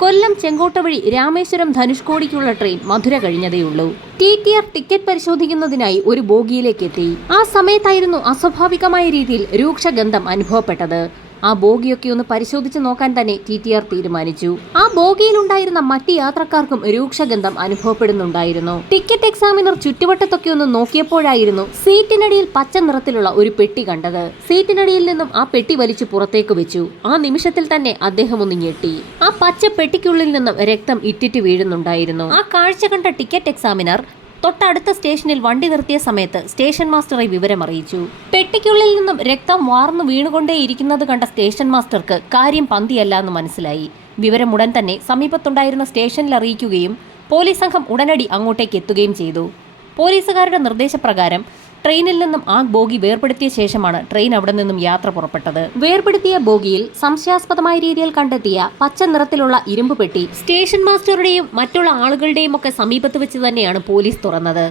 കൊല്ലം ചെങ്കോട്ട വഴി രാമേശ്വരം ധനുഷ്കോടിക്കുള്ള ട്രെയിൻ മധുര കഴിഞ്ഞതേയുള്ളൂ. TTR ticket പരിശോധിക്കുന്നതിനായി ഒരു ബോഗിയിലേക്ക് എത്തി. ആ സമയത്തായിരുന്നു അസ്വാഭാവികമായ രീതിയിൽ രൂക്ഷഗന്ധം അനുഭവപ്പെട്ടത്. ആ ബോഗിയൊക്കെ ഒന്ന് പരിശോധിച്ച് നോക്കാൻ തന്നെ TTR തീരുമാനിച്ചു. ആ ബോഗിയിലുണ്ടായിരുന്ന മറ്റ് യാത്രക്കാർക്കും രൂക്ഷഗന്ധം അനുഭവപ്പെടുന്നുണ്ടായിരുന്നു. ടിക്കറ്റ് എക്സാമിനർ ചുറ്റുവട്ടത്തൊക്കെ ഒന്ന് നോക്കിയപ്പോഴായിരുന്നു സീറ്റിനടിയിൽ പച്ച നിറത്തിലുള്ള ഒരു പെട്ടി കണ്ടത്. സീറ്റിനടിയിൽ നിന്നും ആ പെട്ടി വലിച്ചു പുറത്തേക്ക് വെച്ചു. ആ നിമിഷത്തിൽ തന്നെ അദ്ദേഹം ഒന്ന് ഞെട്ടി. ആ പച്ച പെട്ടിക്കുള്ളിൽ നിന്നും രക്തം ഇറ്റിറ്റ് വീഴുന്നുണ്ടായിരുന്നു. ആ കാഴ്ച കണ്ട ടിക്കറ്റ് എക്സാമിനർ തൊട്ടടുത്ത സ്റ്റേഷനിൽ വണ്ടി നിർത്തിയ സമയത്ത് സ്റ്റേഷൻ മാസ്റ്ററെ വിവരമറിയിച്ചു. പെട്ടിക്കുള്ളിൽ നിന്നും രക്തം വാർന്നു വീണുകൊണ്ടേയിരിക്കുന്നത് കണ്ട സ്റ്റേഷൻ മാസ്റ്റർക്ക് കാര്യം പന്തിയല്ല എന്ന് മനസ്സിലായി. വിവരം ഉടൻ തന്നെ സമീപത്തുണ്ടായിരുന്ന സ്റ്റേഷനിൽ അറിയിക്കുകയും പോലീസ് സംഘം ഉടനടി അങ്ങോട്ടേക്ക് എത്തുകയും ചെയ്തു. പോലീസുകാരുടെ നിർദ്ദേശപ്രകാരം ട്രെയിനിൽ നിന്നും ആ ബോഗി വേർപെടുത്തിയ ശേഷമാണ് ട്രെയിൻ അവിടെ നിന്നും യാത്ര പുറപ്പെട്ടത്. വേർപെടുത്തിയ ബോഗിയിൽ സംശയാസ്പദമായ രീതിയിൽ കണ്ടെത്തിയ പച്ച നിറത്തിലുള്ള ഇരുമ്പ് പെട്ടി സ്റ്റേഷൻ മാസ്റ്ററുടെയും മറ്റുള്ള ആളുകളുടെയും ഒക്കെ സമീപത്ത് വെച്ച് തന്നെയാണ് പോലീസ് തുറന്നത്.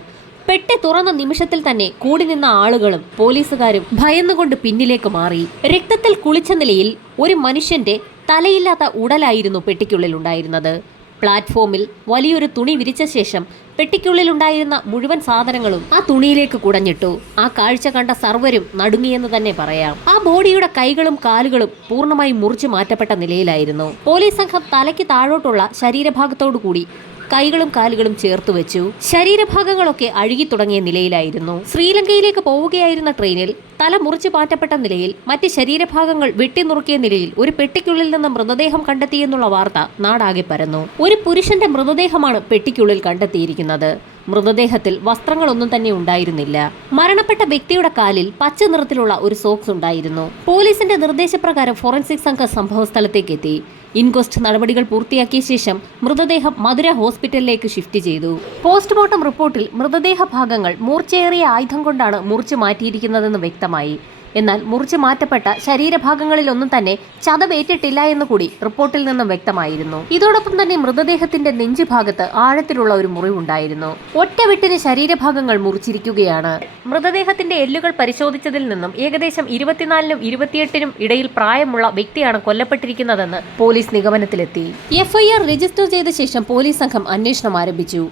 പെട്ടി തുറന്ന നിമിഷത്തിൽ തന്നെ കൂടി നിന്ന ആളുകളും പോലീസുകാരും ഭയന്നുകൊണ്ട് പിന്നിലേക്ക് മാറി. രക്തത്തിൽ കുളിച്ച നിലയിൽ ഒരു മനുഷ്യന്റെ തലയില്ലാത്ത ഉടലായിരുന്നു പെട്ടിക്കുള്ളിൽ ഉണ്ടായിരുന്നത്. പ്ലാറ്റ്ഫോമിൽ വലിയൊരു തുണി വിരിച്ച ശേഷം പെട്ടിക്കുള്ളിലുണ്ടായിരുന്ന മുഴുവൻ സാധനങ്ങളും ആ തുണിയിലേക്ക് കുടഞ്ഞിട്ടു. ആ കാഴ്ച കണ്ട സർവരും നടുങ്ങിയെന്ന് തന്നെ പറയാം. ആ ബോഡിയുടെ കൈകളും കാലുകളും പൂർണ്ണമായും മുറിച്ചു മാറ്റപ്പെട്ട നിലയിലായിരുന്നു. പോലീസ് സംഘം തലയ്ക്ക് താഴോട്ടുള്ള ശരീരഭാഗത്തോടു കൂടി കൈകളും കാലുകളും ചേർത്ത് വെച്ചു. ശരീരഭാഗങ്ങളൊക്കെ അഴുകി തുടങ്ങിയ നിലയിലായിരുന്നു. ശ്രീലങ്കയിലേക്ക് പോവുകയായിരുന്ന ട്രെയിനിൽ തല മുറിച്ചു മാറ്റപ്പെട്ട നിലയിൽ മറ്റ് ശരീരഭാഗങ്ങൾ വെട്ടിനുറുക്കിയ നിലയിൽ ഒരു പെട്ടിക്കുള്ളിൽ നിന്ന് മൃതദേഹം കണ്ടെത്തിയെന്നുള്ള വാർത്ത നാടാകെ പരന്നു. ഒരു പുരുഷന്റെ മൃതദേഹമാണ് പെട്ടിക്കുള്ളിൽ കണ്ടെത്തിയിരിക്കുന്നത്. മൃതദേഹത്തിൽ വസ്ത്രങ്ങളൊന്നും തന്നെ ഉണ്ടായിരുന്നില്ല. മരണപ്പെട്ട വ്യക്തിയുടെ കാലിൽ പച്ച നിറത്തിലുള്ള ഒരു സോക്സ് ഉണ്ടായിരുന്നു. പോലീസിന്റെ നിർദ്ദേശപ്രകാരം ഫോറൻസിക് സംഘം സംഭവസ്ഥലത്തേക്ക് എത്തി. ഇൻക്വസ്റ്റ് നടപടികൾ പൂർത്തിയാക്കിയ ശേഷം മൃതദേഹം മധുര ഹോസ്പിറ്റലിലേക്ക് ഷിഫ്റ്റ് ചെയ്തു. പോസ്റ്റ്മോർട്ടം റിപ്പോർട്ടിൽ മൃതദേഹ ഭാഗങ്ങൾ മൂർച്ചയേറിയ ആയുധം കൊണ്ടാണ് മുറിച്ചു മാറ്റിയിരിക്കുന്നതെന്ന് വ്യക്തമായി. എന്നാൽ മുറിച്ചു മാറ്റപ്പെട്ട ശരീരഭാഗങ്ങളിലൊന്നും തന്നെ ചതവേറ്റിട്ടില്ല എന്നുകൂടി റിപ്പോർട്ടിൽ നിന്നും വ്യക്തമായിരുന്നു. ഇതോടൊപ്പം തന്നെ മൃതദേഹത്തിന്റെ നെഞ്ചുഭാഗത്ത് ആഴത്തിലുള്ള ഒരു മുറിവുണ്ടായിരുന്നു. ഒറ്റവെട്ടിന് ശരീരഭാഗങ്ങൾ മുറിച്ചിരിക്കുകയാണ്. മൃതദേഹത്തിന്റെ എല്ലുകൾ പരിശോധിച്ചതിൽ നിന്നും ഏകദേശം 24-നും 28-നും ഇടയിൽ പ്രായമുള്ള വ്യക്തിയാണ് കൊല്ലപ്പെട്ടിരിക്കുന്നതെന്ന് പോലീസ് നിഗമനത്തിലെത്തി. FIR രജിസ്റ്റർ ചെയ്ത ശേഷം പോലീസ് സംഘം അന്വേഷണം ആരംഭിച്ചു.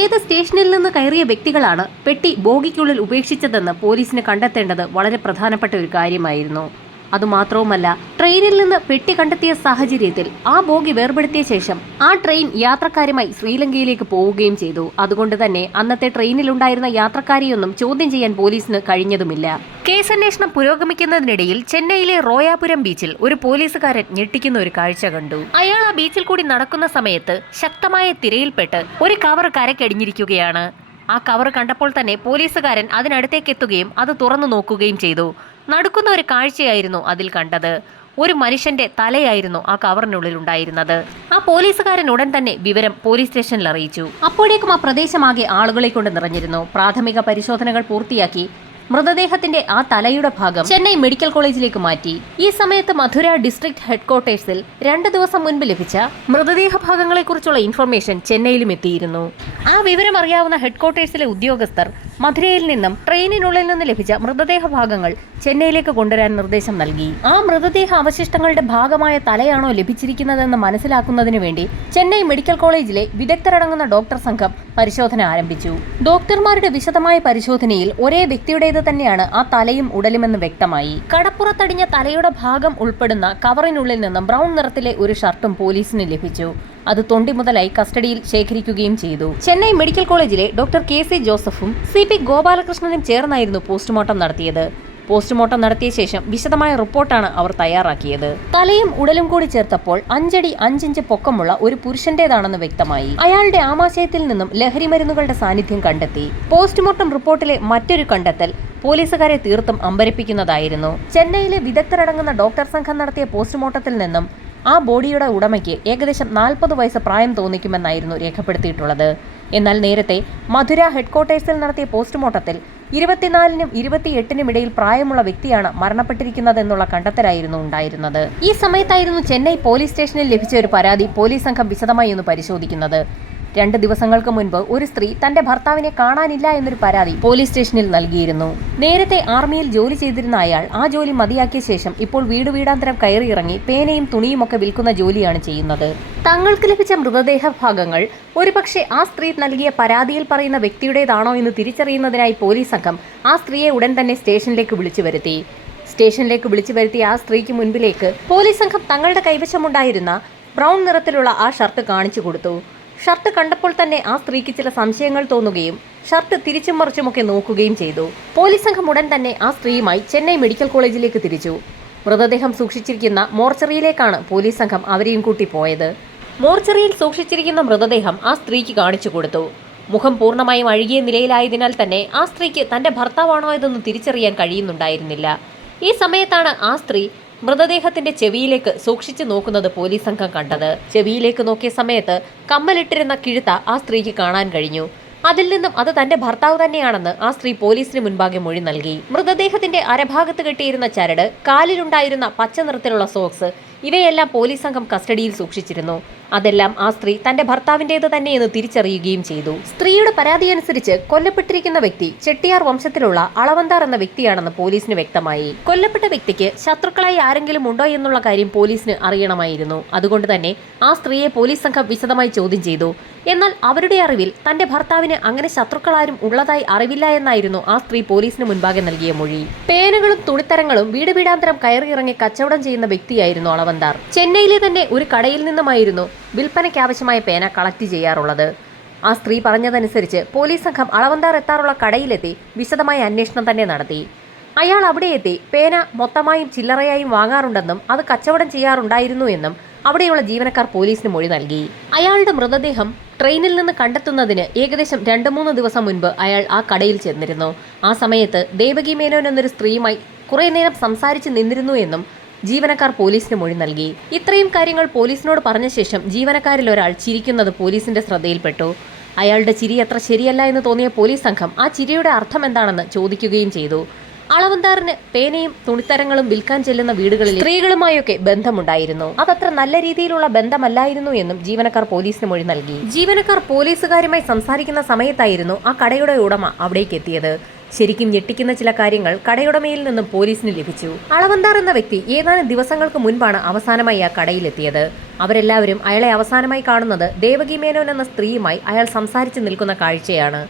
ഏത് സ്റ്റേഷനിൽ നിന്ന് കയറിയ വ്യക്തികളാണ് പെട്ടി ബോഗിക്കുള്ളിൽ ഉപേക്ഷിച്ചതെന്ന് പോലീസിന് കണ്ടെത്തേണ്ടത് വളരെ പ്രധാനപ്പെട്ട ഒരു കാര്യമായിരുന്നു. അതുമാത്രവുമല്ല, ട്രെയിനിൽ നിന്ന് പെട്ടി കണ്ടെത്തിയ സാഹചര്യത്തിൽ ആ ബോഗി വേർപെടുത്തിയ ശേഷം ആ ട്രെയിൻ യാത്രക്കാരുമായി ശ്രീലങ്കയിലേക്ക് പോവുകയും ചെയ്തു. അതുകൊണ്ട് തന്നെ അന്നത്തെ ട്രെയിനിലുണ്ടായിരുന്ന യാത്രക്കാരെയൊന്നും ചോദ്യം ചെയ്യാൻ പോലീസിന് കഴിഞ്ഞതുമില്ല. കേസന്വേഷണം പുരോഗമിക്കുന്നതിനിടയിൽ ചെന്നൈയിലെ റോയാപുരം ബീച്ചിൽ ഒരു പോലീസുകാരൻ ഞെട്ടിക്കുന്ന ഒരു കാഴ്ച കണ്ടു. അയാൾ ആ ബീച്ചിൽ കൂടി നടക്കുന്ന സമയത്ത് ശക്തമായ തിരയിൽപ്പെട്ട് ഒരു കവർ കരക്കടിഞ്ഞിരിക്കുകയാണ്. ആ കവർ കണ്ടപ്പോൾ തന്നെ പോലീസുകാരൻ അതിനടുത്തേക്ക് എത്തുകയും അത് തുറന്നു നോക്കുകയും ചെയ്തു. നടക്കുന്ന ഒരു കാഴ്ചയായിരുന്നു അതിൽ കണ്ടത്. ഒരു മനുഷ്യന്റെ തലയായിരുന്നു ആ കവറിനുള്ളിൽ ഉണ്ടായിരുന്നത്. ആ പോലീസുകാരൻ ഉടൻ തന്നെ വിവരം പോലീസ് സ്റ്റേഷനിൽ അറിയിച്ചു. അപ്പോഴേക്കും ആ പ്രദേശമാകെ ആളുകളെ കൊണ്ട് നിറഞ്ഞിരുന്നു. പ്രാഥമിക പരിശോധനകൾ പൂർത്തിയാക്കി മൃതദേഹത്തിന്റെ ആ തലയുടെ ഭാഗം ചെന്നൈ മെഡിക്കൽ കോളേജിലേക്ക് മാറ്റി. ഈ സമയത്ത് മധുര ഡിസ്ട്രിക്ട് ഹെഡ്ക്വാർട്ടേഴ്സിൽ 2 ദിവസം മുൻപ് ലഭിച്ച മൃതദേഹ ഭാഗങ്ങളെക്കുറിച്ചുള്ള ഇൻഫർമേഷൻ ചെന്നൈയിലും എത്തിയിരുന്നു. ആ വിവരം അറിയാവുന്ന ഹെഡ്ക്വാർട്ടേഴ്സിലെ ഉദ്യോഗസ്ഥർ മധുരയിൽ നിന്നും ട്രെയിനിനുള്ളിൽ നിന്ന് ലഭിച്ച മൃതദേഹ ഭാഗങ്ങൾ ചെന്നൈയിലേക്ക് കൊണ്ടുവരാൻ നിർദ്ദേശം നൽകി. ആ മൃതദേഹ അവശിഷ്ടങ്ങളുടെ ഭാഗമായ തലയാണോ ലഭിച്ചിരിക്കുന്നതെന്ന് മനസ്സിലാക്കുന്നതിന് വേണ്ടി ചെന്നൈ മെഡിക്കൽ കോളേജിലെ വിദഗ്ധരടങ്ങുന്ന ഡോക്ടർ സംഘം പരിശോധന ആരംഭിച്ചു. ഡോക്ടർമാരുടെ വിശദമായ പരിശോധനയിൽ ഒരേ വ്യക്തിയുടേത് തന്നെയാണ് ആ തലയും ഉടലുമെന്ന് വ്യക്തമായി. കടപ്പുറത്തടിഞ്ഞ തലയുടെ ഭാഗം ഉൾപ്പെടുന്ന കവറിനുള്ളിൽ നിന്നും ബ്രൗൺ നിറത്തിലെ ഒരു ഷർട്ടും പോലീസിന് ലഭിച്ചു. അത് തൊണ്ടി മുതലായി കസ്റ്റഡിയിൽ ശേഖരിക്കുകയും ചെയ്തു. ചെന്നൈ മെഡിക്കൽ കോളേജിലെ ഡോക്ടർ KC ജോസഫും CP ഗോപാലകൃഷ്ണനും ചേർന്നായിരുന്നു പോസ്റ്റ്മോർട്ടം നടത്തിയത്. പോസ്റ്റ്മോർട്ടം നടത്തിയ ശേഷം വിശദമായ റിപ്പോർട്ടാണ് അവർ തയ്യാറാക്കിയത്. തലയും ഉടലും കൂടി ചേർത്തപ്പോൾ 5 അടി 5 ഇഞ്ച് പൊക്കമുള്ള ഒരു പുരുഷന്റേതാണെന്ന് വ്യക്തമായി. അയാളുടെ ആമാശയത്തിൽ നിന്നും ലഹരി മരുന്നുകളുടെ സാന്നിധ്യം കണ്ടെത്തി. പോസ്റ്റ്മോർട്ടം റിപ്പോർട്ടിലെ മറ്റൊരു കണ്ടെത്തൽ പോലീസുകാരെ തീർത്തും അമ്പരപ്പിക്കുന്നതായിരുന്നു. ചെന്നൈയിലെ വിദഗ്ധരടങ്ങുന്ന ഡോക്ടർ സംഘം നടത്തിയ പോസ്റ്റ്മോർട്ടത്തിൽ നിന്നും ആ ബോഡിയുടെ ഉടമയ്ക്ക് ഏകദേശം 40 വയസ്സ് പ്രായം തോന്നിക്കുമെന്നായിരുന്നു രേഖപ്പെടുത്തിയിട്ടുള്ളത്. എന്നാൽ നേരത്തെ മധുര ഹെഡ്ക്വാർട്ടേഴ്സിൽ നടത്തിയ പോസ്റ്റ്മോർട്ടത്തിൽ 24-നും 28-നും ഇടയിൽ പ്രായമുള്ള വ്യക്തിയാണ് മരണപ്പെട്ടിരിക്കുന്നതെന്നുള്ള കണ്ടെത്തലായിരുന്നു ഉണ്ടായിരുന്നത്. ഈ സമയത്തായിരുന്നു ചെന്നൈ പോലീസ് സ്റ്റേഷനിൽ ലഭിച്ച ഒരു പരാതി പോലീസ് സംഘം വിശദമായി ഒന്ന് പരിശോധിക്കുന്നത്. 2 ദിവസങ്ങൾക്ക് മുൻപ് ഒരു സ്ത്രീ തന്റെ ഭർത്താവിനെ കാണാനില്ല എന്നൊരു പരാതി പോലീസ് സ്റ്റേഷനിൽ നൽകിയിരുന്നു. നേരത്തെ ആർമിയിൽ ജോലി ചെയ്തിരുന്ന അയാൾ ആ ജോലി മതിയാക്കിയ ശേഷം ഇപ്പോൾ വീടാന്തരം കയറിയിറങ്ങി പേനയും തുണിയുമൊക്കെ വിൽക്കുന്ന ജോലിയാണ് ചെയ്യുന്നത്. തങ്ങൾക്ക് ലഭിച്ച മൃതദേഹ ഭാഗങ്ങൾ ഒരുപക്ഷെ ആ സ്ത്രീ നൽകിയ പരാതിയിൽ പറയുന്ന വ്യക്തിയുടേതാണോ എന്ന് തിരിച്ചറിയുന്നതിനായി പോലീസ് സംഘം ആ സ്ത്രീയെ ഉടൻ തന്നെ സ്റ്റേഷനിലേക്ക് വിളിച്ചു വരുത്തി ആ സ്ത്രീക്ക് മുൻപിലേക്ക് പോലീസ് സംഘം തങ്ങളുടെ കൈവശമുണ്ടായിരുന്ന ബ്രൗൺ നിറത്തിലുള്ള ആ ഷർട്ട് കാണിച്ചു കൊടുത്തു. ഷർട്ട് കണ്ടപ്പോൾ തന്നെ ആ സ്ത്രീക്ക് ചില സംശയങ്ങൾ തോന്നുകയും ഷർട്ട് തിരിച്ചും മറിച്ചുമൊക്കെ നോക്കുകയും ചെയ്തു. പോലീസ് സംഘം ഉടൻ തന്നെ ആ സ്ത്രീയുമായി ചെന്നൈ മെഡിക്കൽ കോളേജിലേക്ക് തിരിച്ചു. മൃതദേഹം സൂക്ഷിച്ചിരിക്കുന്ന മോർച്ചറിയിലേക്കാണ് പോലീസ് സംഘം അവരെയും കൂട്ടി പോയത്. മോർച്ചറിയിൽ സൂക്ഷിച്ചിരിക്കുന്ന മൃതദേഹം ആ സ്ത്രീക്ക് കാണിച്ചു കൊടുത്തു. മുഖം പൂർണ്ണമായും അഴുകിയ നിലയിലായതിനാൽ തന്നെ ആ സ്ത്രീക്ക് തന്റെ ഭർത്താവാണോ ഇതെന്ന് തിരിച്ചറിയാൻ കഴിയുന്നുണ്ടായിരുന്നില്ല. ഈ സമയത്താണ് ആ സ്ത്രീ മൃതദേഹത്തിന്റെ ചെവിയിലേക്ക് സൂക്ഷിച്ചു നോക്കുന്നത് പോലീസ് സംഘം കണ്ടത്. ചെവിയിലേക്ക് നോക്കിയ സമയത്ത് കമ്മലിട്ടിരുന്ന കിഴുത്ത ആ സ്ത്രീക്ക് കാണാൻ കഴിഞ്ഞു. അതിൽ നിന്നും അത് തന്റെ ഭർത്താവ് തന്നെയാണെന്ന് ആ സ്ത്രീ പോലീസിന് മുൻപാകെ മൊഴി നൽകി. മൃതദേഹത്തിന്റെ അരഭാഗത്ത് കെട്ടിയിരുന്ന ചരട്, കാലിലുണ്ടായിരുന്ന പച്ച നിറത്തിലുള്ള സോക്സ് ഇവയെല്ലാം പോലീസ് സംഘം കസ്റ്റഡിയിൽ സൂക്ഷിച്ചിരുന്നു. അതെല്ലാം ആ സ്ത്രീ തന്റെ ഭർത്താവിന്റേത് തന്നെയെന്ന് തിരിച്ചറിയുകയും ചെയ്തു. സ്ത്രീയുടെ പരാതിയനുസരിച്ച് കൊല്ലപ്പെട്ടിരിക്കുന്ന വ്യക്തി ചെട്ടിയാർ വംശത്തിലുള്ള അളവന്താർ എന്ന വ്യക്തിയാണെന്ന് പോലീസിന് വ്യക്തമായി. കൊല്ലപ്പെട്ട വ്യക്തിക്ക് ശത്രുക്കളായി ആരെങ്കിലും ഉണ്ടോ എന്നുള്ള കാര്യം പോലീസിന് അറിയണമായിരുന്നു. അതുകൊണ്ട് തന്നെ ആ സ്ത്രീയെ പോലീസ് സംഘം വിശദമായി ചോദ്യം ചെയ്തു. എന്നാൽ അവരുടെ അറിവിൽ തന്റെ ഭർത്താവിന് അങ്ങനെ ശത്രുക്കളാരും ഉള്ളതായി അറിവില്ല എന്നായിരുന്നു ആ സ്ത്രീ പോലീസിന് മുൻപാകെ നൽകിയ മൊഴി. പേനകളും തുണിത്തരങ്ങളും വീടാന്തരം കയറിയിറങ്ങി കച്ചവടം ചെയ്യുന്ന വ്യക്തിയായിരുന്നു അളവന്താർ. ചെന്നൈയിലെ തന്നെ ഒരു കടയിൽ നിന്നുമായിരുന്നു വിൽപ്പനയ്ക്കാവശ്യമായ പേന കളക്ട് ചെയ്യാറുള്ളത്. ആ സ്ത്രീ പറഞ്ഞതനുസരിച്ച് പോലീസ് സംഘം അളവന്താർ എത്താറുള്ള കടയിലെത്തി വിശദമായ അന്വേഷണം തന്നെ നടത്തി. അയാൾ അവിടെ എത്തി പേന മൊത്തമായും ചില്ലറയായും വാങ്ങാറുണ്ടെന്നും അത് കച്ചവടം ചെയ്യാറുണ്ടായിരുന്നു എന്നും അവിടെയുള്ള ജീവനക്കാർ പോലീസിന് മൊഴി നൽകി. അയാളുടെ മൃതദേഹം ട്രെയിനിൽ നിന്ന് കണ്ടെത്തുന്നതിന് ഏകദേശം 2-3 ദിവസം മുൻപ് അയാൾ ആ കടയിൽ ചെന്നിരുന്നു. ആ സമയത്ത് ദേവകി മേനോൻ എന്നൊരു സ്ത്രീയുമായി കുറെ നേരം സംസാരിച്ച് നിന്നിരുന്നു എന്നും ജീവനക്കാർ പോലീസിന് മൊഴി നൽകി. ഇത്രയും കാര്യങ്ങൾ പോലീസിനോട് പറഞ്ഞ ശേഷം ജീവനക്കാരിൽ ഒരാൾ ചിരിക്കുന്നത് പോലീസിന്റെ ശ്രദ്ധയിൽപ്പെട്ടു. അയാളുടെ ചിരി അത്ര ശരിയല്ല എന്ന് തോന്നിയ പോലീസ് സംഘം ആ ചിരിയുടെ അർത്ഥം എന്താണെന്ന് ചോദിക്കുകയും ചെയ്തു. അളവന്താറിന് പേനയും തുണിത്തരങ്ങളും വിൽക്കാൻ ചെല്ലുന്ന വീടുകളിൽ സ്ത്രീകളുമായൊക്കെ ബന്ധമുണ്ടായിരുന്നു. അതത്ര നല്ല രീതിയിലുള്ള ബന്ധമല്ലായിരുന്നു എന്നും ജീവനക്കാർ പോലീസിന് മൊഴി നൽകി. ജീവനക്കാർ പോലീസുകാരുമായി സംസാരിക്കുന്ന സമയത്തായിരുന്നു ആ കടയുടെ ഉടമ അവിടേക്ക് എത്തിയത്. ശരിക്കും ഞെട്ടിക്കുന്ന ചില കാര്യങ്ങൾ കടയുടമയിൽ നിന്നും പോലീസിന് ലഭിച്ചു. അളവന്താർ എന്ന വ്യക്തി ഏതാനും ദിവസങ്ങൾക്ക് മുൻപാണ് അവസാനമായി ആ കടയിലെത്തിയത്. അവരെല്ലാവരും അയാളെ അവസാനമായി കാണുന്നത് ദേവകി മേനോൻ എന്ന സ്ത്രീയുമായി അയാൾ സംസാരിച്ച് നിൽക്കുന്ന കാഴ്ചയാണ്.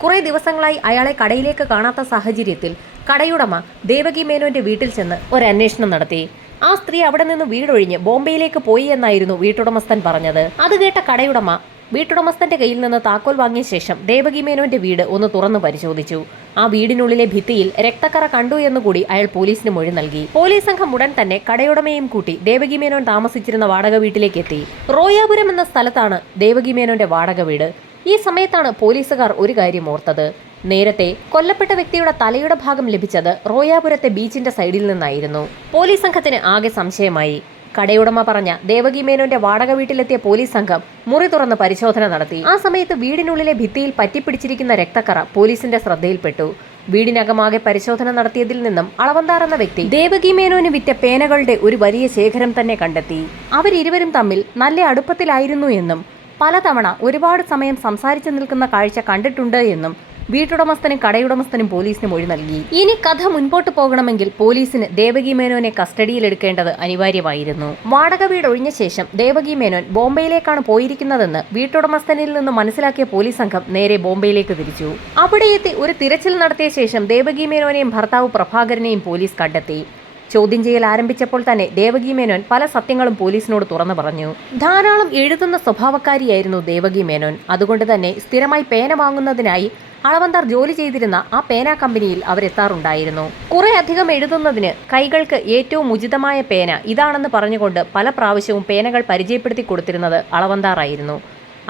കുറെ ദിവസങ്ങളായി അയാളെ കടയിലേക്ക് കാണാത്ത സാഹചര്യത്തിൽ കടയുടമ ദേവകി മേനോന്റെ വീട്ടിൽ ചെന്ന് ഒരന്വേഷണം നടത്തി. ആ സ്ത്രീ അവിടെ നിന്ന് വീടൊഴിഞ്ഞ് ബോംബെയിലേക്ക് പോയി എന്നായിരുന്നു വീട്ടുടമസ്ഥൻ പറഞ്ഞത്. അത് കേട്ട കടയുടമ വീട്ടുടമസ്ഥന്റെ കയ്യിൽ നിന്ന് താക്കോൽ വാങ്ങിയ ശേഷം ദേവകി മേനോന്റെ വീട് ഒന്ന് തുറന്നു പരിശോധിച്ചു. ആ വീടിനുള്ളിലെ ഭിത്തിയിൽ രക്തക്കറ കണ്ടു എന്നുകൂടി അയാൾ പോലീസിന് മൊഴി നൽകി. പോലീസ് സംഘം ഉടൻ തന്നെ കടയുടമയും കൂട്ടി ദേവകി മേനോൻ താമസിച്ചിരുന്ന വാടക വീട്ടിലേക്ക് എത്തി. റോയാപുരം എന്ന സ്ഥലത്താണ് ദേവകി മേനോന്റെ വാടക വീട്. ഈ സമയത്താണ് പോലീസുകാർ ഒരു കാര്യം ഓർത്തത്. നേരത്തെ കൊല്ലപ്പെട്ട വ്യക്തിയുടെ തലയുടെ ഭാഗം ലഭിച്ചത് റോയാപുരത്തെ ബീച്ചിന്റെ സൈഡിൽ നിന്നായിരുന്നു. പോലീസ് സംഘത്തിന് ആകെ സംശയമായി. കടയുടമ പറഞ്ഞ ദേവകി മേനോന്റെ വാടക വീട്ടിലെത്തിയ പോലീസ് സംഘം മുറി തുറന്ന് പരിശോധന നടത്തി. ആ സമയത്ത് വീടിനുള്ളിലെ ഭിത്തിയിൽ പറ്റിപ്പിടിച്ചിരിക്കുന്ന രക്തക്കറ പോലീസിന്റെ ശ്രദ്ധയിൽപ്പെട്ടു. വീടിനകമാകെ പരിശോധന നടത്തിയതിൽ നിന്നും അളവന്താർ എന്ന വ്യക്തി ദേവകി മേനോന് വിറ്റ പേനകളുടെ ഒരു വലിയ ശേഖരം തന്നെ കണ്ടെത്തി. അവരിരുവരും തമ്മിൽ നല്ല അടുപ്പത്തിലായിരുന്നു എന്നും പലതവണ ഒരുപാട് സമയം സംസാരിച്ചു നിൽക്കുന്ന കാഴ്ച കണ്ടിട്ടുണ്ട് എന്നും വീട്ടുടമസ്ഥനും കടയുടമസ്ഥനും പോലീസിന് മൊഴി നൽകി. ഇനി കഥ മുൻപോട്ട് പോകണമെങ്കിൽ പോലീസിന് ദേവകി മേനോനെ കസ്റ്റഡിയിലെടുക്കേണ്ടത് അനിവാര്യമായിരുന്നു. വാടക വീട് ഒഴിഞ്ഞ ശേഷം ദേവകി മേനോൻ ബോംബെയിലേക്കാണ് പോയിരിക്കുന്നതെന്ന് വീട്ടുടമസ്ഥനിൽ നിന്ന് മനസ്സിലാക്കിയ പോലീസ് സംഘം നേരെ ബോംബെയിലേക്ക് തിരിച്ചു. അവിടെ എത്തി ഒരു തിരച്ചിൽ നടത്തിയ ശേഷം ദേവകി മേനോനെയും ഭർത്താവ് പ്രഭാകരനെയും പോലീസ് കണ്ടെത്തി. ചോദ്യം ചെയ്യൽ ആരംഭിച്ചപ്പോൾ തന്നെ ദേവകി മേനോൻ പല സത്യങ്ങളും പോലീസിനോട് തുറന്നു പറഞ്ഞു. ധാരാളം എഴുതുന്ന സ്വഭാവക്കാരിയായിരുന്നു ദേവകി മേനോൻ. അതുകൊണ്ട് തന്നെ സ്ഥിരമായി പേന വാങ്ങുന്നതിനായി അളവന്താർ ജോലി ചെയ്തിരുന്ന ആ പേന കമ്പനിയിൽ അവരെത്താറുണ്ടായിരുന്നു. കുറെ അധികം എഴുതുന്നതിന് കൈകൾക്ക് ഏറ്റവും ഉചിതമായ പേന ഇതാണെന്ന് പറഞ്ഞുകൊണ്ട് പല പ്രാവശ്യവും പേനകൾ പരിചയപ്പെടുത്തി കൊടുത്തിരുന്നത് അളവന്താറായിരുന്നു.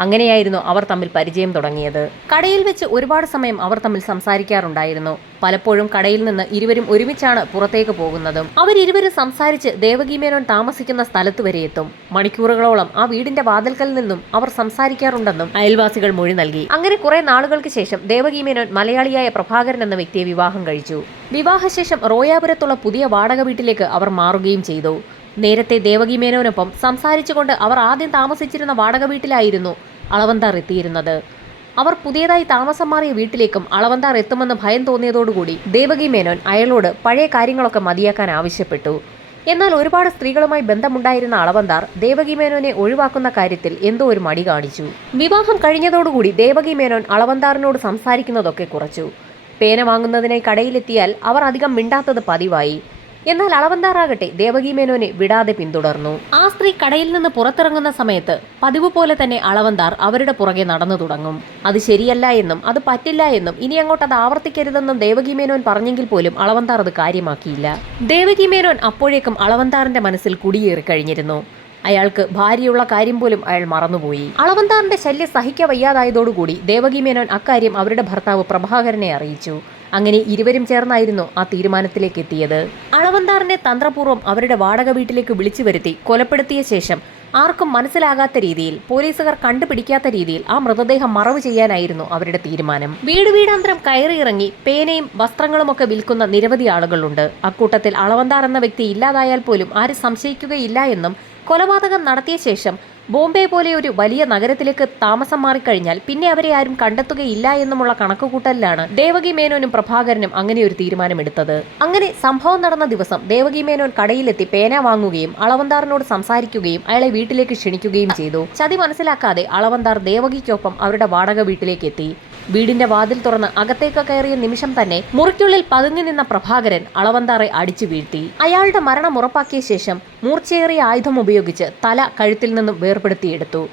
അങ്ങനെയായിരുന്നു അവർ തമ്മിൽ പരിചയം തുടങ്ങിയത്. കടയിൽ വെച്ച് ഒരുപാട് സമയം അവർ തമ്മിൽ സംസാരിക്കാറുണ്ടായിരുന്നു. പലപ്പോഴും കടയിൽ നിന്ന് ഇരുവരും ഒരുമിച്ചാണ് പുറത്തേക്ക് പോകുന്നതും. അവരിരുവരും സംസാരിച്ച് ദേവകി മേനോൻ താമസിക്കുന്ന സ്ഥലത്ത് വരെ എത്തും. മണിക്കൂറുകളോളം ആ വീടിന്റെ വാതിൽക്കൽ നിന്നും അവർ സംസാരിക്കാറുണ്ടെന്നും അയൽവാസികൾ മൊഴി നൽകി. അങ്ങനെ കുറെ നാളുകൾക്ക് ശേഷം ദേവകി മേനോൻ മലയാളിയായ പ്രഭാകരൻ എന്ന വ്യക്തിയെ വിവാഹം കഴിച്ചു. വിവാഹശേഷം റോയാപുരത്തുള്ള പുതിയ വാടക വീട്ടിലേക്ക് അവർ മാറുകയും ചെയ്തു. നേരത്തെ ദേവകി മേനോനൊപ്പം സംസാരിച്ചുകൊണ്ട് അവർ ആദ്യം താമസിച്ചിരുന്ന വാടക വീട്ടിലായിരുന്നു അളവന്താർ എത്തിയിരുന്നത്. അവർ പുതിയതായി താമസം മാറിയ വീട്ടിലേക്കും അളവന്താർ എത്തുമെന്ന് ഭയം തോന്നിയതോടുകൂടി ദേവകി മേനോൻ അയാളോട് പഴയ കാര്യങ്ങളൊക്കെ മതിയാക്കാൻ ആവശ്യപ്പെട്ടു. എന്നാൽ ഒരുപാട് സ്ത്രീകളുമായി ബന്ധമുണ്ടായിരുന്ന അളവന്താർ ദേവകി മേനോനെ ഒഴിവാക്കുന്ന കാര്യത്തിൽ എന്തോ ഒരു മടി കാണിച്ചു. വിവാഹം കഴിഞ്ഞതോടുകൂടി ദേവകി മേനോൻ അളവന്താറിനോട് സംസാരിക്കുന്നതൊക്കെ കുറച്ചു. പേന വാങ്ങുന്നതിനായി കടയിലെത്തിയാൽ അവർ അധികം മിണ്ടാത്തത് പതിവായി. എന്നാൽ അളവന്താറാകട്ടെ ദേവകി മേനോനെ വിടാതെ പിന്തുടർന്നു. ആ സ്ത്രീ കടയിൽ നിന്ന് പുറത്തിറങ്ങുന്ന സമയത്ത് പതിവ് പോലെ തന്നെ അളവന്താർ അവരുടെ പുറകെ നടന്നു തുടങ്ങും. അത് ശരിയല്ല എന്നും അത് പറ്റില്ല എന്നും ഇനി അങ്ങോട്ട് അത് ആവർത്തിക്കരുതെന്നും ദേവകി മേനോൻ പറഞ്ഞെങ്കിൽ പോലും അളവന്താർ അത് കാര്യമാക്കിയില്ല. ദേവകി മേനോൻ അപ്പോഴേക്കും അളവന്താറിന്റെ മനസ്സിൽ കുടിയേറി കഴിഞ്ഞിരുന്നു. അയാൾക്ക് ഭാര്യയുള്ള കാര്യം പോലും അയാൾ മറന്നുപോയി. അളവന്താറിന്റെ ശല്യം സഹിക്കവയ്യാതായതോടുകൂടി ദേവകി മേനോൻ അക്കാര്യം അവരുടെ ഭർത്താവ് പ്രഭാകരനെ അറിയിച്ചു. അങ്ങനെ ഇരുവരും ചേർന്നായിരുന്നു ആ തീരുമാനത്തിലേക്ക് എത്തിയത്. അളവന്താറിനെ തന്ത്രപൂർവ്വം അവരുടെ വാടക വീട്ടിലേക്ക് വിളിച്ചു വരുത്തി കൊലപ്പെടുത്തിയ ശേഷം ആർക്കും മനസ്സിലാകാത്ത രീതിയിൽ, പോലീസുകാർ കണ്ടുപിടിക്കാത്ത രീതിയിൽ ആ മൃതദേഹം മറവ് ചെയ്യാനായിരുന്നു അവരുടെ തീരുമാനം. വീടാന്തരം കയറിയിറങ്ങി പേനയും വസ്ത്രങ്ങളുമൊക്കെ വിൽക്കുന്ന നിരവധി ആളുകളുണ്ട്. അക്കൂട്ടത്തിൽ അളവന്താർ എന്ന വ്യക്തി ഇല്ലാതായാൽ പോലും ആരും സംശയിക്കുകയില്ല എന്നും കൊലപാതകം നടത്തിയ ശേഷം ബോംബെ പോലെ ഒരു വലിയ നഗരത്തിലേക്ക് താമസം മാറിക്കഴിഞ്ഞാൽ പിന്നെ അവരെ ആരും കണ്ടെത്തുകയില്ല എന്നുമുള്ള കണക്കുകൂട്ടലിലാണ് ദേവകി മേനോനും പ്രഭാകരനും അങ്ങനെ ഒരു തീരുമാനമെടുത്തത്. അങ്ങനെ സംഭവം നടന്ന ദിവസം ദേവകി മേനോൻ കടയിലെത്തി പേന വാങ്ങുകയും അളവന്താറിനോട് സംസാരിക്കുകയും അയാളെ വീട്ടിലേക്ക് ക്ഷണിക്കുകയും ചെയ്തു. ചതി മനസ്സിലാക്കാതെ അളവന്താർ ദേവകിക്കൊപ്പം അവരുടെ വാടക വീട്ടിലേക്ക് എത്തി. വീടിന്റെ വാതിൽ തുറന്ന് അകത്തേക്ക് കയറിയ നിമിഷം തന്നെ മുറിക്കുള്ളിൽ പതുങ്ങി നിന്ന പ്രഭാകരൻ അളവന്താറെ അടിച്ചു വീഴ്ത്തി. അയാളുടെ മരണം ഉറപ്പാക്കിയ ശേഷം മൂർച്ചയേറിയ ആയുധം ഉപയോഗിച്ച് തല കഴുത്തിൽ നിന്നും വേർപെടുത്തിയെടുത്തു.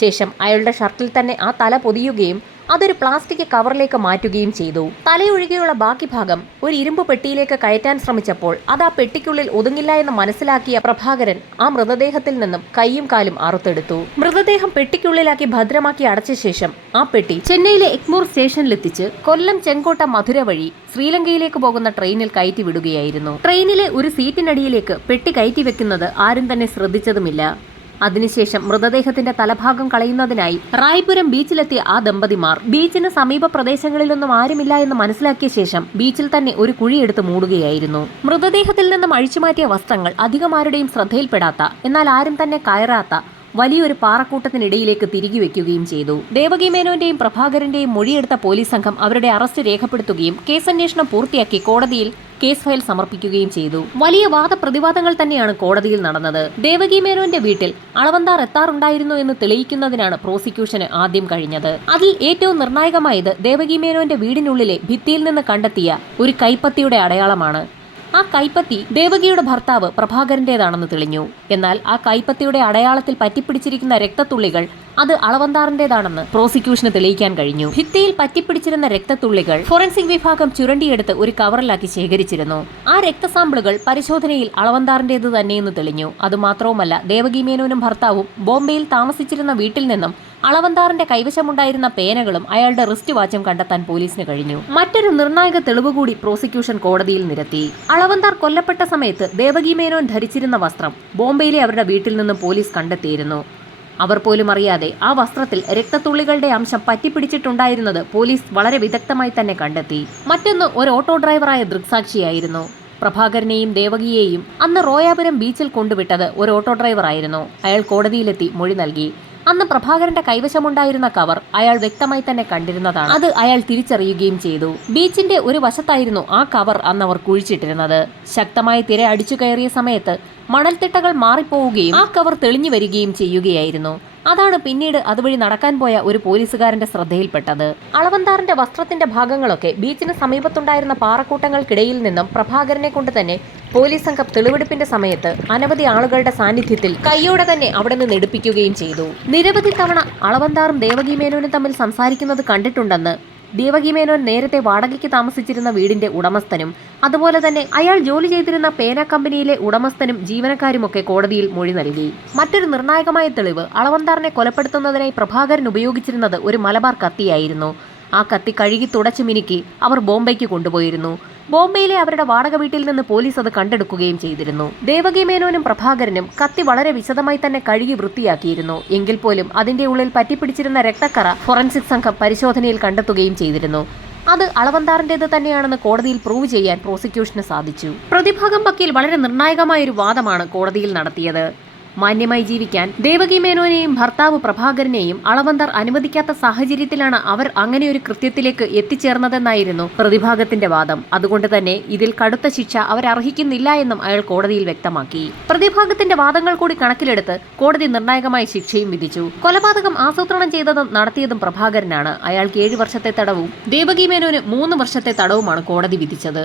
ശേഷം അയാളുടെ ഷർട്ടിൽ തന്നെ ആ തല പൊതിയുകയും അതൊരു പ്ലാസ്റ്റിക് കവറിലേക്ക് മാറ്റുകയും ചെയ്തു. തലയൊഴികെയുള്ള ബാക്കി ഭാഗം ഒരു ഇരുമ്പ് പെട്ടിയിലേക്ക് കയറ്റാൻ ശ്രമിച്ചപ്പോൾ അത് ആ പെട്ടിക്കുള്ളിൽ ഒതുങ്ങില്ല എന്ന് മനസ്സിലാക്കിയ പ്രഭാകരൻ ആ മൃതദേഹത്തിൽ നിന്നും കൈയും കാലും അറുത്തെടുത്തു. മൃതദേഹം പെട്ടിക്കുള്ളിലാക്കി ഭദ്രമാക്കി അടച്ച ശേഷം ആ പെട്ടി ചെന്നൈയിലെ എഗ്മൂർ സ്റ്റേഷനിലെത്തിച്ച് കൊല്ലം, ചെങ്കോട്ട, മധുര വഴി ശ്രീലങ്കയിലേക്ക് പോകുന്ന ട്രെയിനിൽ കയറ്റി വിടുകയായിരുന്നു. ട്രെയിനിലെ ഒരു സീറ്റിനടിയിലേക്ക് പെട്ടി കയറ്റി വെക്കുന്നത് ആരും തന്നെ ശ്രദ്ധിച്ചതുമില്ല. അതിനുശേഷം മൃതദേഹത്തിന്റെ തലഭാഗം കളയുന്നതിനായി റായ്പുരം ബീച്ചിലെത്തിയ ആ ദമ്പതിമാർ ബീച്ചിന് സമീപ പ്രദേശങ്ങളിലൊന്നും ആരുമില്ല എന്ന് മനസ്സിലാക്കിയ ശേഷം ബീച്ചിൽ തന്നെ ഒരു കുഴിയെടുത്ത് മൂടുകയായിരുന്നു. മൃതദേഹത്തിൽ നിന്നും അഴിച്ചുമാറ്റിയ വസ്ത്രങ്ങൾ അധികമാരുടെയും ശ്രദ്ധയിൽപ്പെടാത്ത, എന്നാൽ ആരും തന്നെ കയറാത്ത വലിയൊരു പാറക്കൂട്ടത്തിനിടയിലേക്ക് തിരികെ വെക്കുകയും ചെയ്തു. ദേവകി മേനോന്റെയും പ്രഭാകരന്റെയും മൊഴിയെടുത്ത പോലീസ് സംഘം അവരുടെ അറസ്റ്റ് രേഖപ്പെടുത്തുകയും കേസന്വേഷണം പൂർത്തിയാക്കി കോടതിയിൽ കേസ് ഫയൽ സമർപ്പിക്കുകയും ചെയ്തു. വലിയ വാദപ്രതിവാദങ്ങൾ തന്നെയാണ് കോടതിയിൽ നടന്നത്. ദേവകി മേനോന്റെ വീട്ടിൽ അളവന്താർ എത്താറുണ്ടായിരുന്നു എന്ന് തെളിയിക്കുന്നതിനാണ് പ്രോസിക്യൂഷന് ആദ്യം കഴിഞ്ഞത്. അതിൽ ഏറ്റവും നിർണായകമായത് ദേവകി മേനോന്റെ വീടിനുള്ളിലെ ഭിത്തിയിൽ നിന്ന് കണ്ടെത്തിയ ഒരു കൈപ്പത്തിയുടെ അടയാളമാണ്. ആ കൈപ്പത്തി ദേവകിയുടെ ഭർത്താവ് പ്രഭാകരന്റേതാണെന്ന് തെളിഞ്ഞു. എന്നാൽ ആ കൈപ്പത്തിയുടെ അടയാളത്തിൽ പറ്റിപ്പിടിച്ചിരിക്കുന്ന രക്തത്തുള്ളികൾ അത് അളവന്താറിന്റേതാണെന്ന് പ്രോസിക്യൂഷന് തെളിയിക്കാൻ കഴിഞ്ഞു. ഭിത്തിയിൽ പറ്റിപ്പിടിച്ചിരുന്ന രക്തത്തുള്ളികൾ ഫോറൻസിക് വിഭാഗം ചുരണ്ടിയെടുത്ത് ഒരു കവറിലാക്കി ശേഖരിച്ചിരുന്നു. ആ രക്തസാമ്പിളുകൾ പരിശോധനയിൽ അളവന്താറിന്റേത് തന്നെയെന്ന് തെളിഞ്ഞു. അതുമാത്രവുമല്ല, ദേവകി മേനോനും ഭർത്താവും ബോംബെയിൽ താമസിച്ചിരുന്ന വീട്ടിൽ നിന്നും അളവന്താറിന്റെ കൈവശമുണ്ടായിരുന്ന പേനകളും അയാളുടെ റിസ്റ്റ് വാച്ചും കണ്ടെത്താൻ പോലീസിന് കഴിഞ്ഞു. മറ്റൊരു നിർണായക തെളിവ് കൂടി പ്രോസിക്യൂഷൻ കോടതിയിൽ നിരത്തി. അളവന്താർ കൊല്ലപ്പെട്ട സമയത്ത് ദേവകി മേനോൻ ധരിച്ചിരുന്ന വസ്ത്രം ബോംബെയിലെ അവരുടെ വീട്ടിൽ നിന്നും പോലീസ് കണ്ടെത്തിയിരുന്നു. അവർ പോലും അറിയാതെ ആ വസ്ത്രത്തിൽ രക്തത്തുള്ളികളുടെ അംശം പറ്റിപ്പിടിച്ചിട്ടുണ്ടായിരുന്നത് പോലീസ് വളരെ വിദഗ്ധമായി തന്നെ കണ്ടെത്തി. മറ്റൊന്ന് ഒരു ഓട്ടോ ഡ്രൈവറായ ദൃക്സാക്ഷിയായിരുന്നു. പ്രഭാകരനെയും ദേവകിയെയും അന്ന് റോയാപുരം ബീച്ചിൽ കൊണ്ടുവിട്ടത് ഒരു ഓട്ടോ ഡ്രൈവറായിരുന്നു. അയാൾ കോടതിയിലെത്തി മൊഴി നൽകി. അന്ന് പ്രഭാകരന്റെ കൈവശമുണ്ടായിരുന്ന കവർ അയാൾ വ്യക്തമായി തന്നെ കണ്ടിരുന്നതാണ്. അത് അയാൾ തിരിച്ചറിയുകയും ചെയ്തു. ബീച്ചിന്റെ ഒരു വശത്തായിരുന്നു ആ കവർ അന്ന് അവർ കുഴിച്ചിട്ടിരുന്നത്. ശക്തമായ തിര അടിച്ചു കയറിയ സമയത്ത് മണൽത്തിട്ടകൾ മാറിപ്പോവുകയും ആ കവർ തെളിഞ്ഞു വരികയും ചെയ്യുകയായിരുന്നു. അതാണ് പിന്നീട് അതുവഴി നടക്കാൻ പോയ ഒരു പോലീസുകാരന്റെ ശ്രദ്ധയിൽപ്പെട്ടത്. അളവന്താറിന്റെ വസ്ത്രത്തിന്റെ ഭാഗങ്ങളൊക്കെ ബീച്ചിന് സമീപത്തുണ്ടായിരുന്ന പാറക്കൂട്ടങ്ങൾക്കിടയിൽ നിന്നും പ്രഭാകരനെ കൊണ്ട് തന്നെ പോലീസ് സംഘം തെളിവെടുപ്പിന്റെ സമയത്ത് അനവധി ആളുകളുടെ സാന്നിധ്യത്തിൽ കൈയോടെ തന്നെ അവിടെ നിന്ന് എടുപ്പിക്കുകയും ചെയ്തു. നിരവധി തവണ അളവന്താറും ദേവകി മേനോനും തമ്മിൽ സംസാരിക്കുന്നത് കണ്ടിട്ടുണ്ടെന്ന് ദേവകി മേനോൻ നേരത്തെ വാടകയ്ക്ക് താമസിച്ചിരുന്ന വീടിന്റെ ഉടമസ്ഥനും അതുപോലെ തന്നെ അയാൾ ജോലി ചെയ്തിരുന്ന പേന കമ്പനിയിലെ ഉടമസ്ഥനും ജീവനക്കാരുമൊക്കെ കോടതിയിൽ മൊഴി നൽകി. മറ്റൊരു നിർണായകമായ തെളിവ് അളവന്താറിനെ കൊലപ്പെടുത്തുന്നതിനായി പ്രഭാകരൻ ഉപയോഗിച്ചിരുന്നത് ഒരു മലബാർ കത്തിയായിരുന്നു. ആ കത്തി കഴുകി തുടച്ചു മിനുക്കി അവർ ബോംബെക്ക് കൊണ്ടുപോയിരുന്നു. ബോംബെയിലെ അവരുടെ വാടക വീട്ടിൽ നിന്ന് പോലീസ് അത് കണ്ടെടുക്കുകയും ചെയ്തിരുന്നു. ദേവകി മേനോനും പ്രഭാകരനും കത്തി വളരെ വിശദമായി തന്നെ കഴുകി വൃത്തിയാക്കിയിരുന്നു. എങ്കിൽ പോലും അതിന്റെ ഉള്ളിൽ പറ്റിപ്പിടിച്ചിരുന്ന രക്തക്കറ ഫോറൻസിക് സംഘം പരിശോധനയിൽ കണ്ടെത്തുകയും ചെയ്തിരുന്നു. അത് അളവന്താറിന്റേത് തന്നെയാണെന്ന് കോടതിയിൽ പ്രൂവ് ചെയ്യാൻ പ്രോസിക്യൂഷന് സാധിച്ചു. പ്രതിഭാഗം വക്കീൽ വളരെ നിർണായകമായ ഒരു വാദമാണ് കോടതിയിൽ നടത്തിയത്. മാന്യമായി ജീവിക്കാൻ ദേവകി മേനോനെയും ഭർത്താവ് പ്രഭാകരനെയും അളവന്തർ അനുവദിക്കാത്ത സാഹചര്യത്തിലാണ് അവർ അങ്ങനെയൊരു കൃത്യത്തിലേക്ക് എത്തിച്ചേർന്നതെന്നായിരുന്നു പ്രതിഭാഗത്തിന്റെ വാദം. അതുകൊണ്ട് തന്നെ ഇതിൽ കടുത്ത ശിക്ഷ അവരർഹിക്കുന്നില്ല എന്നും അയാൾ കോടതിയിൽ വ്യക്തമാക്കി. പ്രതിഭാഗത്തിന്റെ വാദങ്ങൾ കൂടി കണക്കിലെടുത്ത് കോടതി നിർണായകമായ ശിക്ഷയും വിധിച്ചു. കൊലപാതകം ആസൂത്രണം ചെയ്തതും നടത്തിയതും പ്രഭാകരനാണ്. അയാൾക്ക് 7 വർഷത്തെ തടവും ദേവകി മേനോന് 3 വർഷത്തെ തടവുമാണ് കോടതി വിധിച്ചത്.